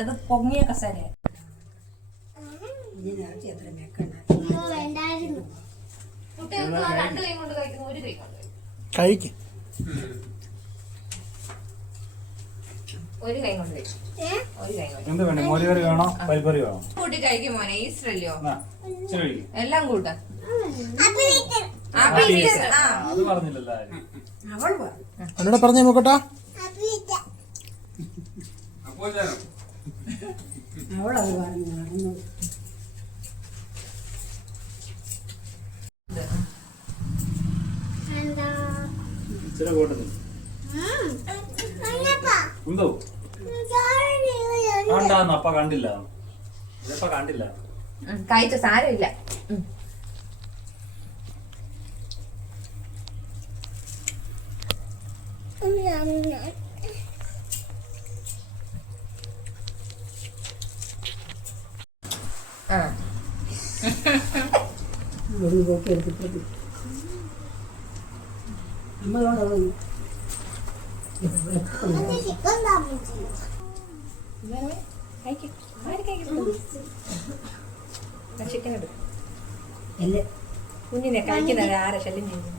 അത് പൊങ്ങിയ കസേര കഴിക്കും. ഒരു കൈ കൊണ്ട് വെച്ചു. എന്ത് വേണം? മോരുകറി വേണോ പരിപ്പറി വേണോ? കൂട്ടി കഴിക്കും മോനെ. ഈസ്റ്റർ അല്ലയോ? എല്ലാം കൂട്ട. അത് പറഞ്ഞില്ലല്ലോ. എന്നോട് പറഞ്ഞേ നോക്കട്ടാ. അവളത് പറഞ്ഞു. ഇച്ചിരി കൂട്ടുന്നു. എന്തോ കണ്ടാന്ന് അപ്പ കണ്ടില്ല. ഇതപ്പ കണ്ടില്ല. കഴിച്ച സാരമില്ല. ചിക്കൻ എടുക്കും. കുഞ്ഞിനെ കഴിക്കുന്നത് ആരെ ശല്യം ചെയ്യുന്നു?